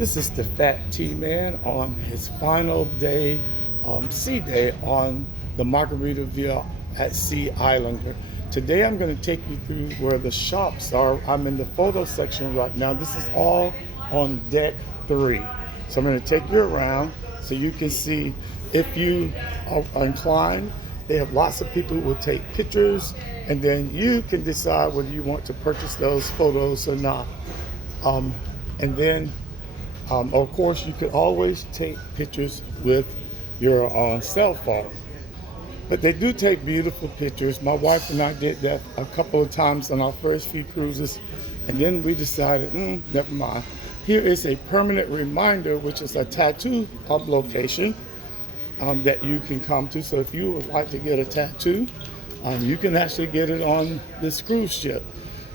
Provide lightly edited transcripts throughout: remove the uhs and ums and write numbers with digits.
This is the Fat T-Man on his final day, sea day on the Margaritaville at Sea Islander. Today I'm going to take you through where the shops are. I'm in the photo section right now. This is all on deck 3. So I'm going to take you around so you can see. If you are inclined, they have lots of people who will take pictures, and then you can decide whether you want to purchase those photos or not. And then of course, you could always take pictures with your cell phone. But they do take beautiful pictures. My wife and I did that a couple of times on our first few cruises, and then we decided, never mind. Here is a permanent reminder, which is a tattoo location that you can come to. So if you would like to get a tattoo, you can actually get it on this cruise ship.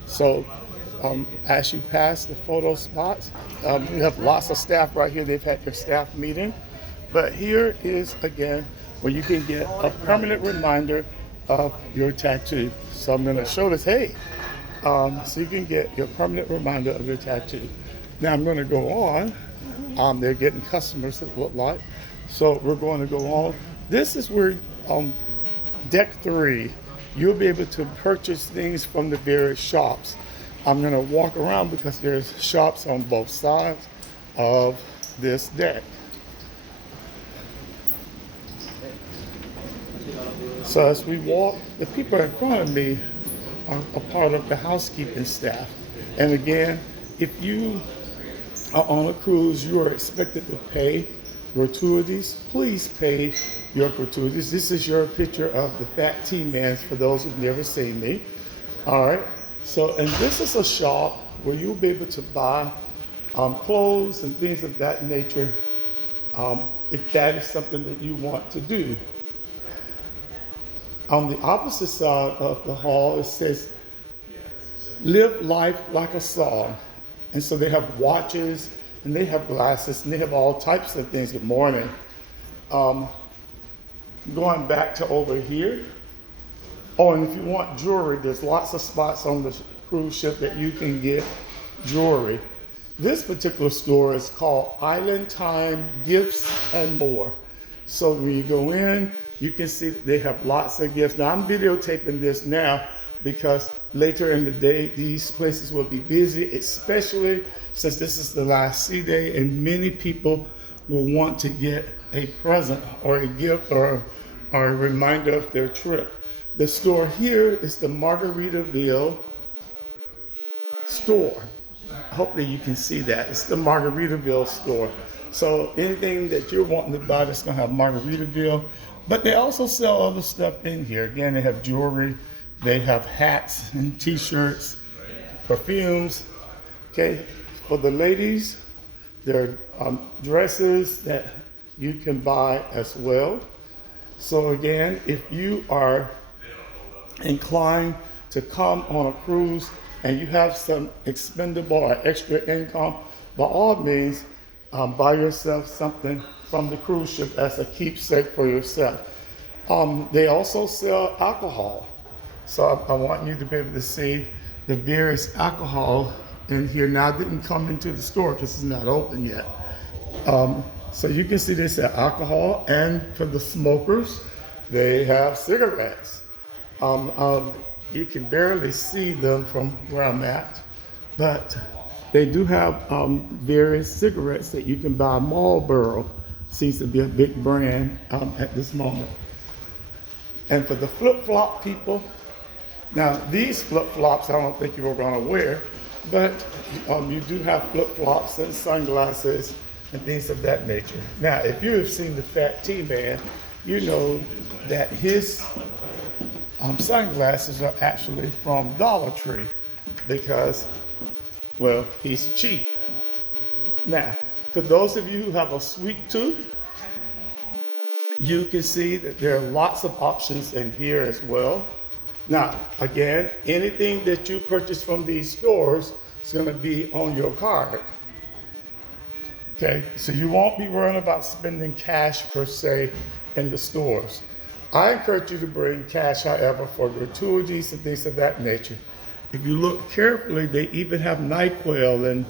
So as you pass the photo spots, we have lots of staff right here. They've had their staff meeting. But here is, again, where you can get a permanent reminder of your tattoo. So I'm going to show this, so you can get your permanent reminder of your tattoo. Now I'm going to go on. They're getting customers, it look like. So we're going to go on. This is where deck 3, you'll be able to purchase things from the various shops. I'm going to walk around because there's shops on both sides of this deck. So as we walk, the people in front of me are a part of the housekeeping staff. And again, if you are on a cruise, you are expected to pay gratuities. Please pay your gratuities. This is your picture of the Fat T-Man for those who've never seen me. All right. So, and this is a shop where you'll be able to buy clothes and things of that nature if that is something that you want to do. On the opposite side of the hall, it says, live life like a song. And so they have watches and they have glasses and they have all types of things. Good morning. Going back to over here. Oh, and if you want jewelry, there's lots of spots on the cruise ship that you can get jewelry. This particular store is called Island Time Gifts and More. So when you go in, you can see that they have lots of gifts. Now I'm videotaping this now because later in the day, these places will be busy, especially since this is the last sea day and many people will want to get a present or a gift or a reminder of their trip. The store here is the Margaritaville store. Hopefully you can see that. It's the Margaritaville store. So anything that you're wanting to buy that's gonna have Margaritaville, but they also sell other stuff in here. Again, they have jewelry, they have hats and t-shirts, perfumes. Okay, for the ladies, there are dresses that you can buy as well. So again, if you are inclined to come on a cruise and you have some expendable or extra income, by all means, buy yourself something from the cruise ship as a keepsake for yourself. They also sell alcohol. So I want you to be able to see the various alcohol in here. Now, I didn't come into the store because it's not open yet. So you can see they sell alcohol, and for the smokers, they have cigarettes. You can barely see them from where I'm at, but they do have various cigarettes that you can buy. Marlboro seems to be a big brand at this moment. And for the flip-flop people, now these flip-flops I don't think you were going to wear, but you do have flip-flops and sunglasses and things of that nature. Now, if you have seen the Fat T-Man, you know that his sunglasses are actually from Dollar Tree because, well, he's cheap. Now, for those of you who have a sweet tooth, you can see that there are lots of options in here as well. Now, again, anything that you purchase from these stores is going to be on your card. Okay, so you won't be worrying about spending cash per se in the stores. I encourage you to bring cash, however, for gratuities and things of that nature. If you look carefully, they even have NyQuil and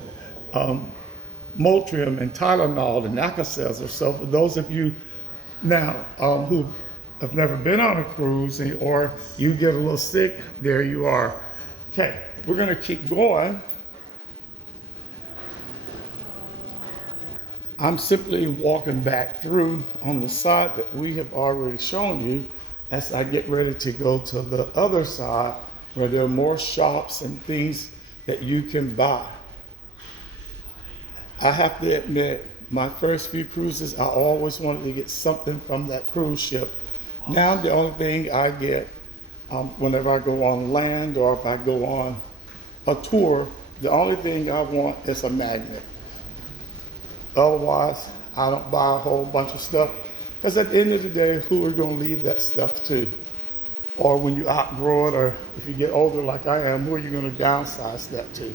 Motrin and Tylenol and Alka-Seltzer. So for those of you now who have never been on a cruise or you get a little sick, there you are. Okay, we're gonna keep going. I'm simply walking back through on the side that we have already shown you as I get ready to go to the other side where there are more shops and things that you can buy. I have to admit, my first few cruises, I always wanted to get something from that cruise ship. Now the only thing I get whenever I go on land or if I go on a tour, the only thing I want is a magnet. Otherwise, I don't buy a whole bunch of stuff because at the end of the day, who are going to leave that stuff to? Or when you outgrow it, or if you get older like I am, who are you going to downsize that to?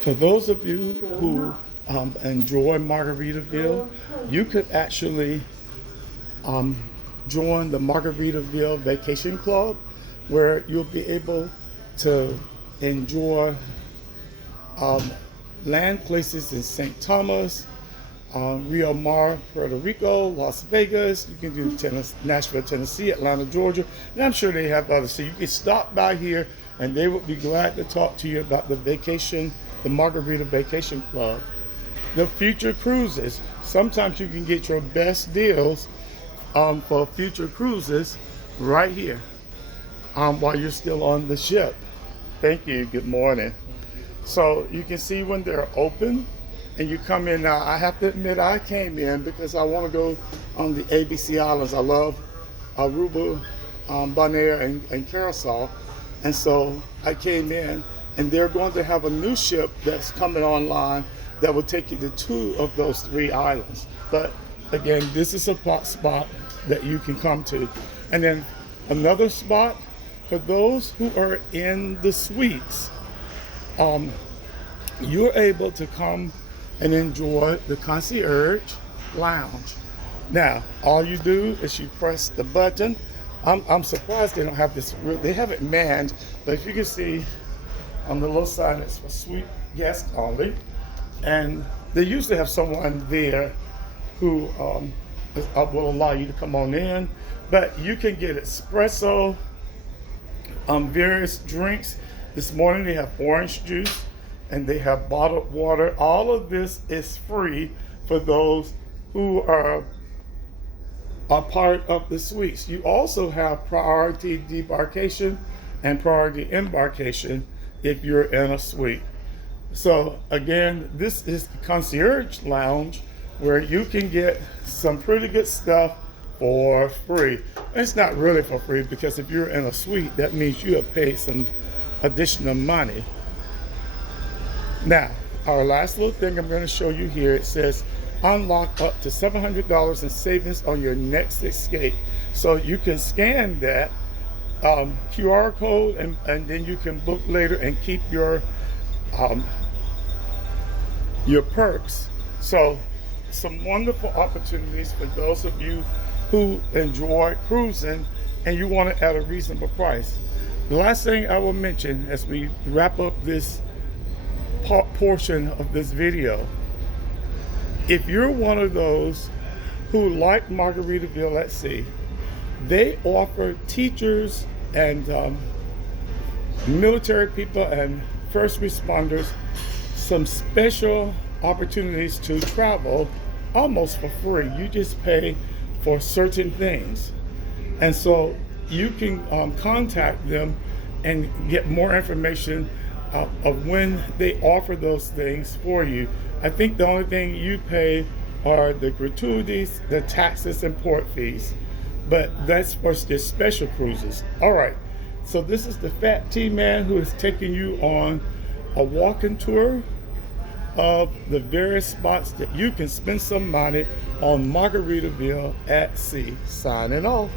For those of you who enjoy Margaritaville, you could actually join the Margaritaville Vacation Club, where you'll be able to enjoy land places in St. Thomas, Rio Mar, Puerto Rico, Las Vegas. You can do Nashville, Tennessee, Atlanta, Georgia, and I'm sure they have others. So you can stop by here and they would be glad to talk to you about the vacation, the Margarita Vacation Club. The future cruises, sometimes you can get your best deals for future cruises right here while you're still on the ship. Thank you, good morning. So you can see when they're open and you come in now. I have to admit I came in because I want to go on the ABC Islands. I love Aruba, Bonaire, and Curacao. And so I came in and they're going to have a new ship that's coming online that will take you to 2 of those 3 islands. But again, this is a spot that you can come to. And then another spot for those who are in the suites, you're able to come and enjoy the concierge lounge. Now, all you do is you press the button. I'm surprised they don't have this, they have it manned, but if you can see on the little sign, it's for suite guests only. And they usually have someone there who will allow you to come on in, but you can get espresso, various drinks. This morning they have orange juice and they have bottled water. All of this is free for those who are part of the suites. You also have priority debarkation and priority embarkation if you're in a suite. So again, this is the concierge lounge where you can get some pretty good stuff for free. It's not really for free because if you're in a suite, that means you have paid some additional money. Now, our last little thing I'm going to show you here, it says unlock up to $700 in savings on your next escape. So you can scan that QR code and then you can book later and keep your perks. So some wonderful opportunities for those of you who enjoy cruising and you want it at a reasonable price. The last thing I will mention as we wrap up this portion of this video, if you're one of those who like Margaritaville at Sea, they offer teachers and military people and first responders some special opportunities to travel almost for free. You just pay for certain things. And so you can contact them and get more information of when they offer those things for you. I think the only thing you pay are the gratuities, the taxes, and port fees. But that's for the special cruises. All right, so this is the Fat T-Man who is taking you on a walking tour of the various spots that you can spend some money on Margaritaville at Sea. Signing off.